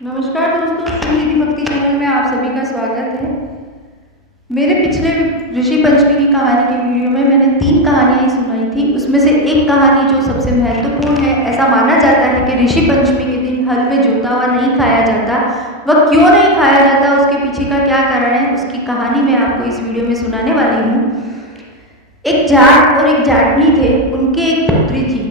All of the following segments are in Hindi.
नमस्कार दोस्तों, सुनिधि भक्ति चैनल में आप सभी का स्वागत है। मेरे पिछले ऋषि पंचमी की कहानी के वीडियो में मैंने 3 कहानियाँ ही सुनाई थी। उसमें से एक कहानी जो सबसे महत्वपूर्ण है, ऐसा माना जाता है कि ऋषि पंचमी के दिन हल में जोता हुआ नहीं खाया जाता। वह क्यों नहीं खाया जाता, उसके पीछे का क्या कारण है, उसकी कहानी मैं आपको इस वीडियो में सुनाने वाली हूँ। एक जाट और एक जाटनी थे, उनके एक पुत्री थी।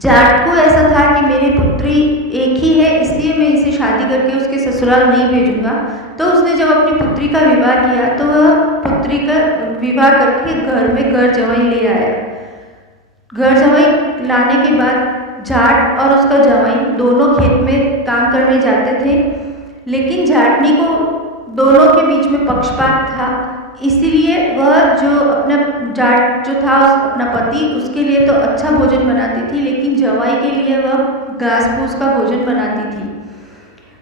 जाट को ऐसा था कि मेरी पुत्री एक ही है, इसलिए मैं इसे शादी करके उसके ससुराल नहीं भेजूंगा। तो उसने जब अपनी पुत्री का विवाह किया तो वह पुत्री का विवाह करके घर में घर जवाई ले आया। घर जवाई लाने के बाद जाट और उसका जवाई दोनों खेत में काम करने जाते थे, लेकिन जाटनी को दोनों के बीच में पक्षपात था, इसीलिए वह जो अपना जाट जो था अपना पति, उसके लिए तो अच्छा भोजन बनाती थी, लेकिन जवाई के लिए वह घास फूस का भोजन बनाती थी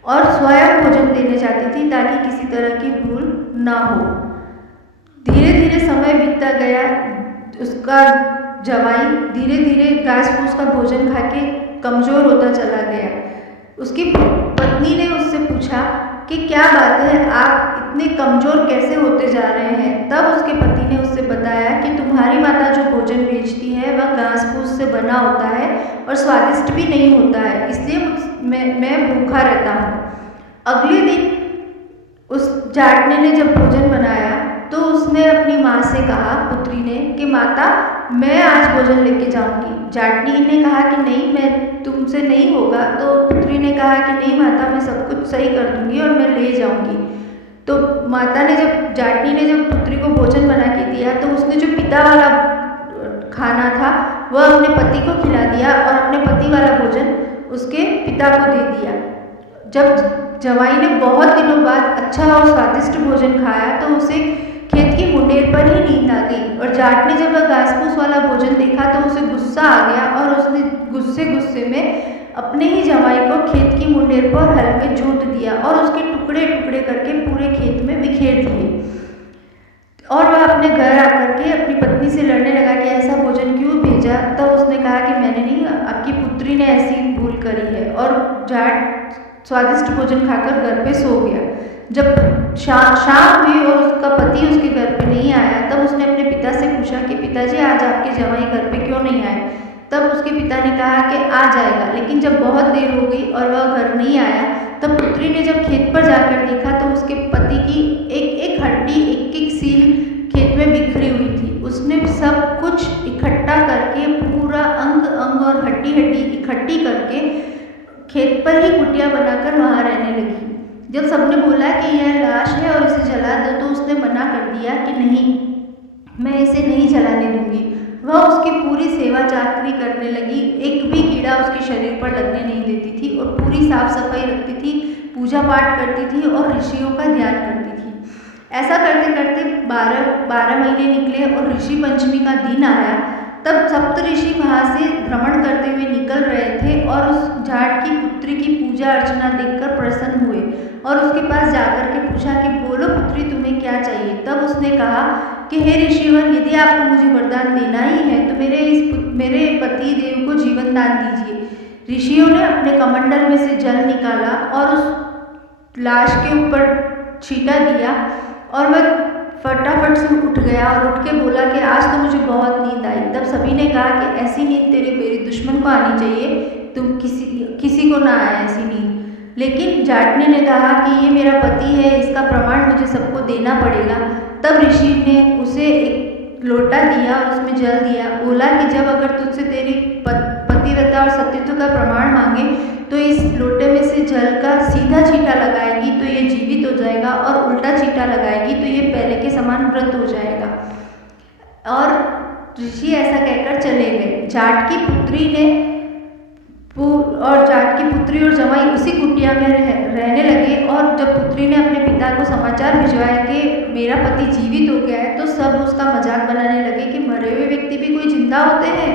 और स्वयं भोजन देने जाती थी ताकि किसी तरह की भूल ना हो। धीरे धीरे समय बीतता गया। उसका जवाई धीरे धीरे घास फूस का भोजन खा के कमज़ोर होता चला गया। उसकी पत्नी ने उससे पूछा कि क्या बात है, आप इतने कमज़ोर कैसे होते जा रहे हैं। तब उसके पति ने उससे बताया कि तुम्हारी माता जो भोजन बेचती है वह घास फूस से बना होता है और स्वादिष्ट भी नहीं होता है, इसलिए मैं भूखा रहता हूँ। अगले दिन उस जाटने ने जब भोजन बनाया तो उसने अपनी माँ से कहा, पुत्री ने, कि माता मैं आज भोजन लेके जाऊंगी। जाटनी ने कहा कि नहीं, मैं तुमसे नहीं होगा। तो पुत्री ने कहा कि नहीं माता, मैं सब कुछ सही कर दूंगी और मैं ले जाऊंगी। तो माता ने जाटनी ने जब पुत्री को भोजन बना के दिया तो उसने जो पिता वाला खाना था वह अपने पति को खिला दिया और अपने पति वाला भोजन उसके पिता को दे दिया। जब जवाई ने बहुत दिनों बाद अच्छा और स्वादिष्ट भोजन खाया तो उसे खेत की मुंडेर पर ही नींद आ गई और जाट ने जब वह घास फूस वाला भोजन देखा तो उसे गुस्सा आ गया और उसने गुस्से में अपने ही जवाई को खेत की मुंडेर पर हल में जोत दिया और उसके टुकड़े टुकड़े करके पूरे खेत में बिखेर दिए। और वह अपने घर आकर के अपनी पत्नी से लड़ने लगा कि ऐसा भोजन क्यों भेजा। तब उसने कहा कि मैंने नहीं, आपकी पुत्री ने ऐसी भूल करी है। और जाट स्वादिष्ट भोजन खाकर घर पे सो गया। जब शाम हुई और उसका पति उसके घर पे नहीं आया तब उसने अपने पिता से पूछा कि पिताजी, आज आपके जवाई घर पे क्यों नहीं आए। तब उसके पिता ने कहा कि आ जाएगा, लेकिन जब बहुत देर हो गई और वह घर नहीं आया तब पुत्री ने जब खेत पर जाकर देखा तो उसके पति की एक एक हड्डी, एक एक सील खेत में बिखरी हुई थी। उसने सब कुछ इकट्ठा करके पूरा अंग अंग और हड्डी हड्डी इकट्ठी करके खेत पर ही कुटिया बनाकर वहाँ रहने लगी। जब सबने बोला कि यह लाश है और इसे जला दो तो उसने मना कर दिया कि नहीं, मैं इसे नहीं जलाने दूंगी। वह उसकी पूरी सेवा चाकरी करने लगी, एक भी कीड़ा उसके शरीर पर लगने नहीं देती थी और पूरी साफ सफाई रखती थी, पूजा पाठ करती थी और ऋषियों का ध्यान करती थी। ऐसा करते करते 12 महीने निकले और ऋषि पंचमी का दिन आया। तब सप्त ऋषि वहाँ से भ्रमण करते हुए निकल रहे थे और उस जाट की पुत्री की पूजा अर्चना देखकर प्रसन्न हुए और उसके पास जाकर के पूछा कि बोलो पुत्री, तुम्हें क्या चाहिए। तब उसने कहा कि हे ऋषिवर, यदि आपको मुझे वरदान देना ही है तो मेरे पति देव को जीवन दान दीजिए। ऋषियों ने अपने कमंडल में से जल निकाला और उस लाश के ऊपर छींटा दिया और वह फटाफट से उठ गया और उठ के बोला कि आज तो मुझे बहुत नींद आई। तब सभी ने कहा कि ऐसी नींद मेरे दुश्मन को आनी चाहिए, तुम किसी को ना आए ऐसी नींद। लेकिन जाटने ने कहा कि ये मेरा पति है, इसका प्रमाण मुझे सबको देना पड़ेगा। तब ऋषि ने उसे एक लोटा दिया और उसमें जल दिया। बोला कि जब अगर तुझसे तेरी पतिव्रता और सत्यत्व का प्रमाण मांगे तो इस लोटे में से जल का सीधा छींटा लगाएगी तो ये जीवित हो जाएगा और उल्टा छींटा लगाएगी तो ये पहले के समान व्रत हो जाएगा। और ऋषि ऐसा कहकर चले गए। जाट की पुत्री और जमाई उसी कुटिया में रहने लगे और जब पुत्री ने अपने पिता को समाचार भिजवाया कि मेरा पति जीवित हो गया है तो सब उसका मजाक बनाने लगे कि मरे हुए व्यक्ति भी कोई जिंदा होते हैं,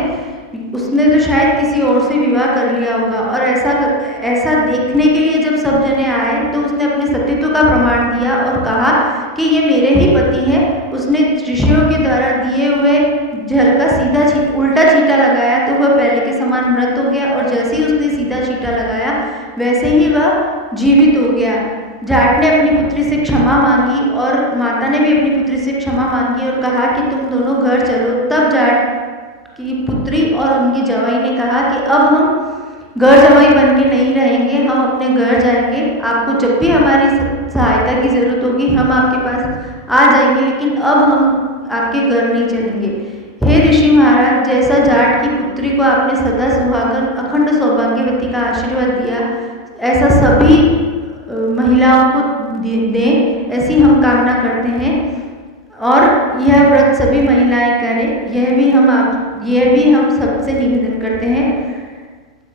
उसने तो शायद किसी और से विवाह कर लिया होगा। और ऐसा देखने के लिए जब सब जने आए तो उसने अपने सत्यत्व का प्रमाण दिया और कहा कि ये मेरे ही पति हैं। उसने ऋषियों के द्वारा दिए हुए झलका उल्टा छींटा लगाया तो वह पहले के समान मृत हो गया, और जैसे ही उसने सीधा छींटा लगाया वैसे ही वह जीवित हो गया। जाट ने अपनी पुत्री से क्षमा मांगी और माता ने भी अपनी पुत्री से क्षमा मांगी और कहा कि तुम दोनों घर चलो। तब जाट की पुत्री और उनकी जवाई ने कहा कि अब हम घर जवाई बन के नहीं रहेंगे, हम अपने घर जाएंगे। आपको जब भी हमारी सहायता की ज़रूरत होगी हम आपके पास आ जाएंगे, लेकिन अब हम आपके घर नहीं चलेंगे। हे ऋषि महाराज, जैसा जाट की पुत्री को आपने सदा सुहागन अखंड सौभाग्यवती का आशीर्वाद दिया, ऐसा सभी महिलाओं को दें, ऐसी हम कामना करते हैं। और यह व्रत सभी महिलाएं करें, यह भी हम सबसे निवेदन करते हैं।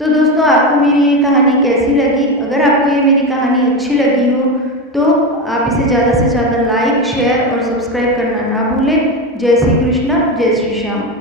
तो दोस्तों, आपको मेरी ये कहानी कैसी लगी? अगर आपको ये मेरी कहानी अच्छी लगी हो तो आप इसे ज़्यादा से ज़्यादा लाइक, शेयर और सब्सक्राइब करना ना भूलें। जय श्री कृष्ण, जय श्री श्याम।